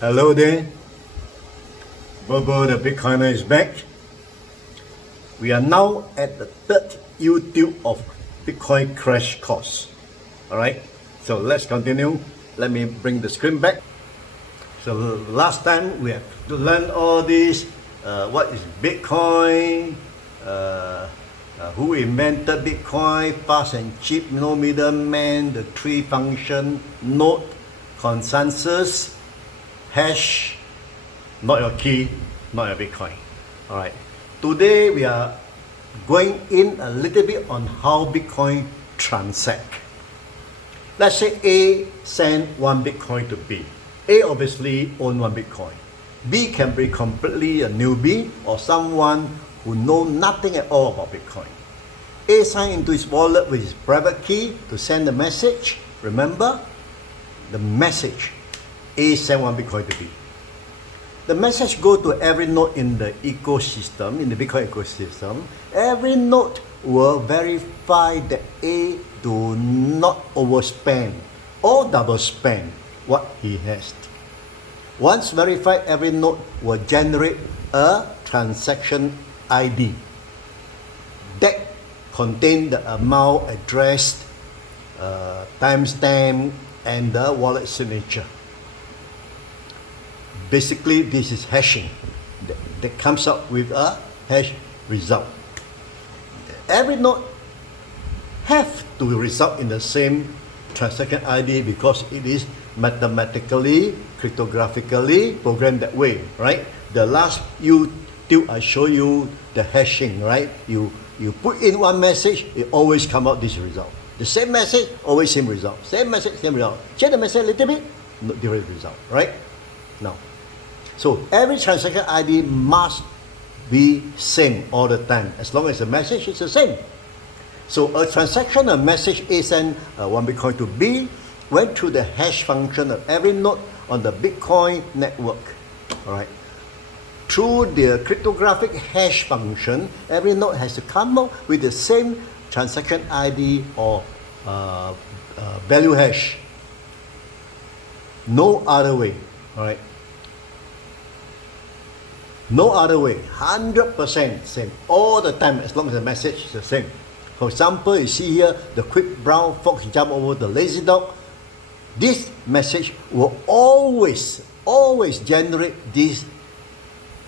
Hello there, BoBo the Bitcoiner is back. We are now at the third YouTube of Bitcoin crash course. Alright, so let's continue. Let me bring the screen back. So last time we have to learn all this, what is Bitcoin, who invented Bitcoin, fast and cheap, no middleman, the three function, node, consensus, hash, not your key, not your Bitcoin. Alright, today we are going in a little bit on how Bitcoin transact. Let's say A send one Bitcoin to B. A obviously own one Bitcoin. B can be completely a newbie or someone who know nothing at all about Bitcoin. A sign into his wallet with his private key to send the message. Remember, the message. A send one Bitcoin to B. The message go to every node in the ecosystem, in the Bitcoin ecosystem. Every node will verify that A do not overspend or double spend what he has. Once verified, every node will generate a transaction ID that contain the amount, address, timestamp, and the wallet signature. Basically, this is hashing that comes up with a hash result. Every node have to result in the same transaction ID because it is mathematically, cryptographically programmed that way, right? The last YouTube I show you the hashing, right? You put in one message, it always come out this result. The same message, always same result. Same message, same result. Change the message a little bit, different result, right? Now, so every transaction ID must be same all the time, as long as the message is the same. So a transaction, a message A send one Bitcoin to B, went through the hash function of every node on the Bitcoin network. All right. Through the cryptographic hash function, every node has to come up with the same transaction ID or value hash. No other way. All right. No other way. 100% same all the time as long as the message is the same. For example, you see here the quick brown fox jump over the lazy dog. This message will always generate this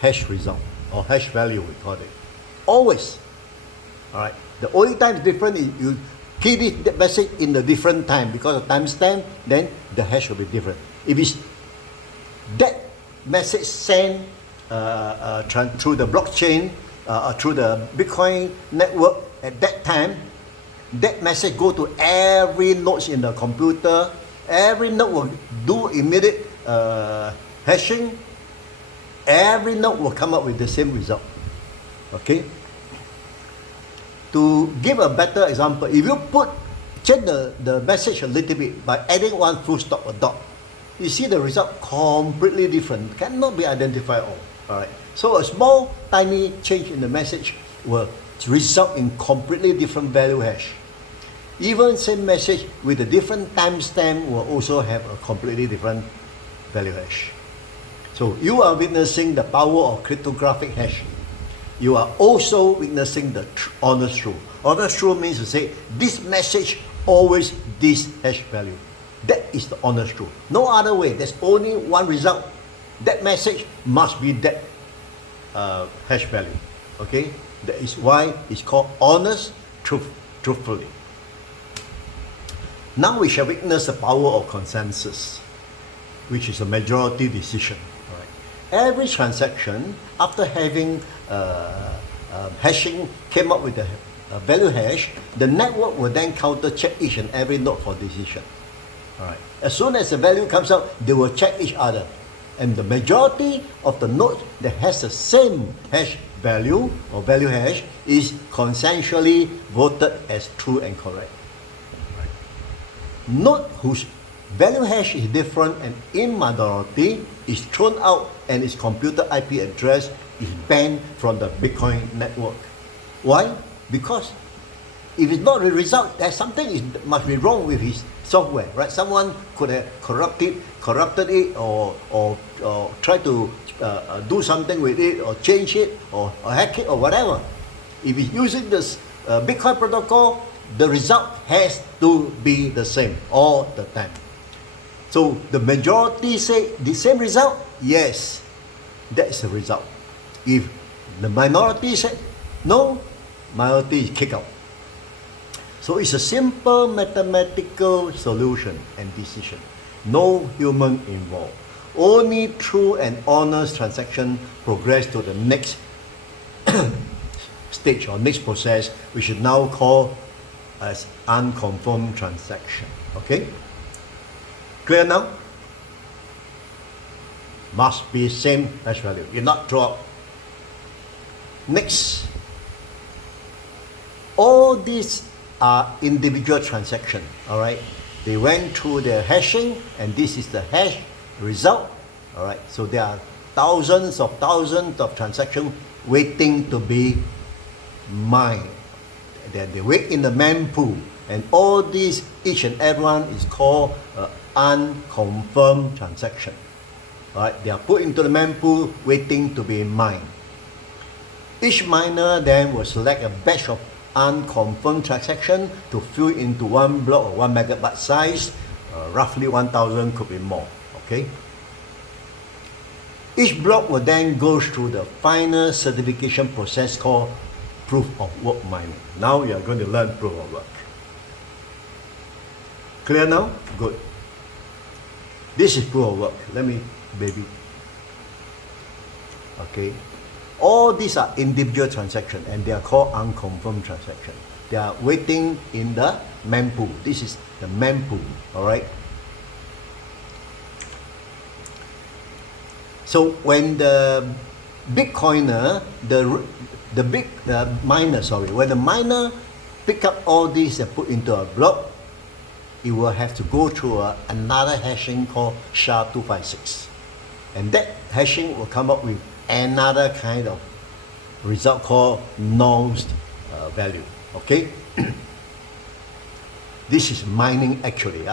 hash result or hash value, we call it. Always. Alright. The only time is different is you key this message in the different time because of timestamp, then the hash will be different. If it's that message sent through the blockchain, through the Bitcoin network at that time, that message go to every node in the computer. Every node will do immediate hashing. Every node will come up with the same result. Okay. To give a better example, if you change the message a little bit by adding one full stop or dot, you see the result completely different. Cannot be identified all. Alright. So a small tiny change in the message will result in completely different value hash. Even same message with a different timestamp will also have a completely different value hash. So you are witnessing the power of cryptographic hashing. You are also witnessing the honest truth. Honest truth means to say this message always this hash value. That is the honest truth. No other way. There's only one result. That message must be that hash value. Okay? That is why it's called honest, truthfully. Now we shall witness the power of consensus, which is a majority decision. Right? Every transaction, after having hashing, came up with a value hash, the network will then counter check each and every node for decision. All right. As soon as the value comes out, they will check each other. And the majority of the nodes that has the same hash value or value hash is consensually voted as true and correct. Right. Node whose value hash is different and in minority is thrown out and its computer IP address is banned from the Bitcoin network. Why? Because if it's not the result, there's something must be wrong with his software, right? Someone could have corrupted corrupted it or try to do something with it or change it or hack it or whatever. If it's using this Bitcoin protocol, the result has to be the same all the time. So the majority say the same result, yes, that's the result. If the minority say no, minority is kicked out. So it's a simple mathematical solution and decision. No human involved. Only through an honest transaction progress to the next stage or next process, we should now call as unconfirmed transaction. Okay? Clear now? Must be same hash value. You not drop. Next, all these are individual transactions. All right, they went through the hashing, and this is the hash result. All right, so there are thousands of transactions waiting to be mined. Then they wait in the mempool, and all these, each and every one is called unconfirmed transaction. All right, they are put into the mempool waiting to be mined. Each miner then will select a batch of unconfirmed transaction to fill into one block or 1 megabyte size, roughly 1,000, could be more. Okay. Each block will then go through the final certification process called proof of work mining. Now you are going to learn proof of work. Clear now? Good. This is proof of work. Let me, baby. Okay. All these are individual transactions and they are called unconfirmed transactions. They are waiting in the mempool. This is the mempool. All right. So when the Bitcoiner, when the miner pick up all these and put into a block, it will have to go through another hashing called SHA-256, and that hashing will come up with another kind of result called nonce value. Okay. This is mining actually.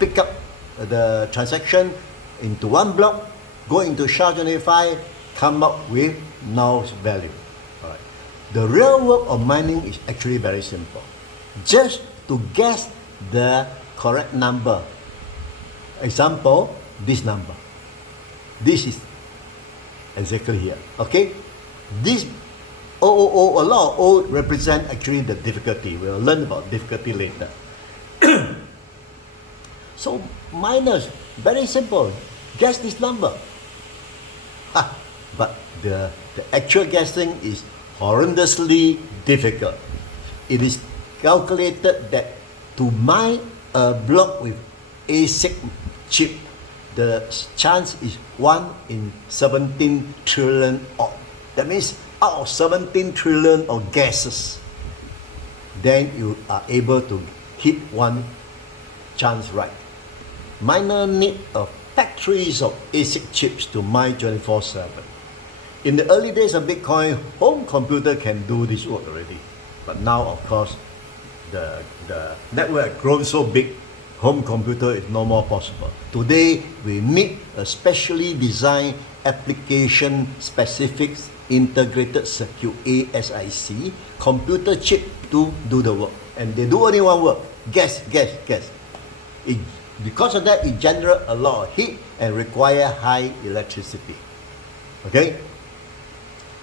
Pick up the transaction into one block, go into SHA-256, come up with nonce value. All right. The real work of mining is actually very simple. Just to guess the correct number. Example, this number. This is exactly here. Okay? This 000, a lot of O represent actually the difficulty. We'll learn about difficulty later. So miners, very simple. Guess this number. But the actual guessing is horrendously difficult. It is calculated that to mine a block with ASIC chip, the chance is 1 in 17 trillion odd. That means out of 17 trillion of guesses, then you are able to hit one chance right. Miner need factories of ASIC chips to mine 24/7. In the early days of Bitcoin, home computer can do this work already. But now, of course, the network grown so big, home computer is no more possible. Today, we need a specially designed application specific integrated circuit ASIC computer chip to do the work. And they do only one work. Guess. Because of that, it generates a lot of heat and require high electricity. Okay?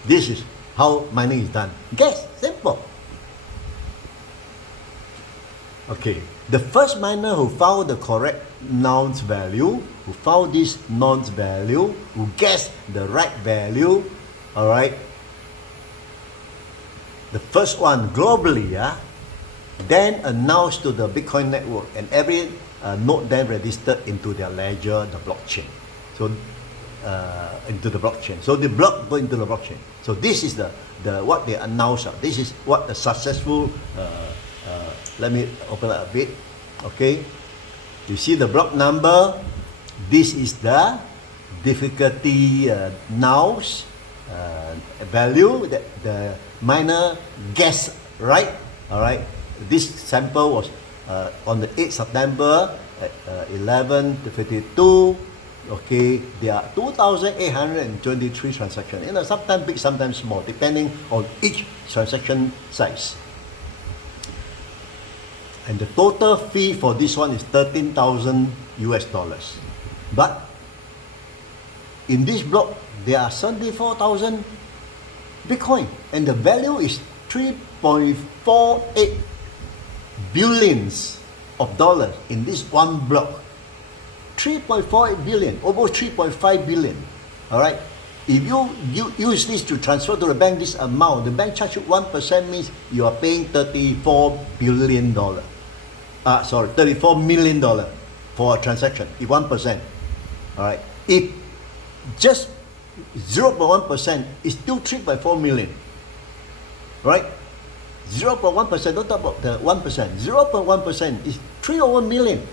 This is how mining is done. Guess, simple. Okay, the first miner who found the correct nonce value, who found this nonce value, who guessed the right value, all right, the first one globally, then announced to the Bitcoin network, and every node then registered into their ledger, the blockchain. So into the blockchain. So the block go into the blockchain. So this is the what they announced. This is what the successful. Let me open up a bit. Okay, you see the block number. This is the difficulty nonce value that the miner guessed right. All right. This sample was on the 8th September at 11:52 Okay, there are 2,823 transactions. You know, sometimes big, sometimes small, depending on each transaction size. And the total fee for this one is 13,000 US dollars. But in this block, there are 74,000 Bitcoin, and the value is 3.48 billions of dollars in this one block. 3.48 billion, almost 3.5 billion. All right. If you use this to transfer to the bank this amount, the bank charge you 1% means you are paying $34 billion. $34 million for a transaction, if 1%. All right. If just 0.1% is still 3.4 million. Right? 0.1%, don't talk about the 1%. 0.1% is 3.1 million.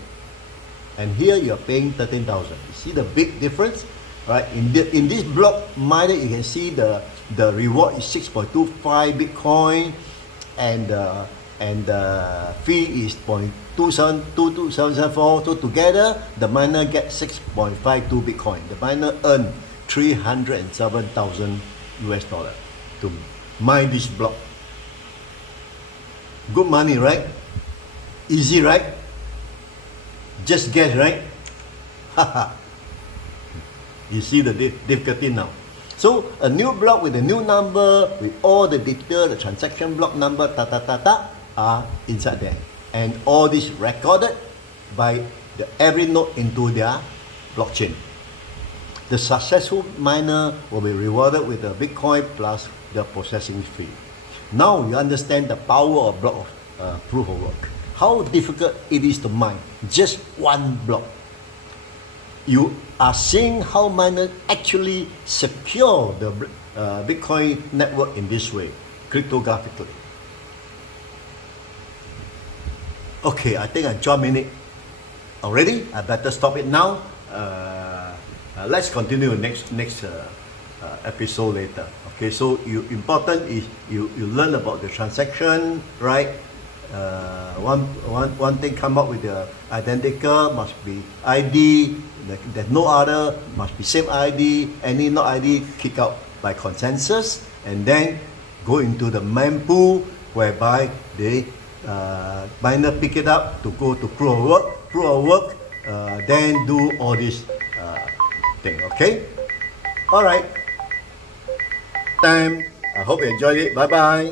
And here you are paying 13,000. You see the big difference? Right? In this block miner, you can see the reward is 6.25 Bitcoin, and the fee is 0.2722774. So together, the miner gets 6.52 Bitcoin. The miner earned 307,000 US dollar to mine this block. Good money, right? Easy, right? Just guess, right? You see the difficulty now. So a new block with a new number, with all the detail, the transaction block number, are inside there. And all this recorded by every node into their blockchain. The successful miner will be rewarded with a Bitcoin plus the processing fee. Now you understand the power of block proof of work. How difficult it is to mine just one block. You are seeing how miners actually secure the Bitcoin network in this way, cryptographically. Okay, I think I jumped in it already. I better stop it now. Let's continue next episode later. Okay, so important is you learn about the transaction, right? One thing come up with the identical must be ID. There's no other, must be same ID. Any no ID kick out by consensus, and then go into the mempool whereby they miner pick it up to go to proof of work, then do all this thing. Okay, all right. Time. I hope you enjoyed it. Bye bye.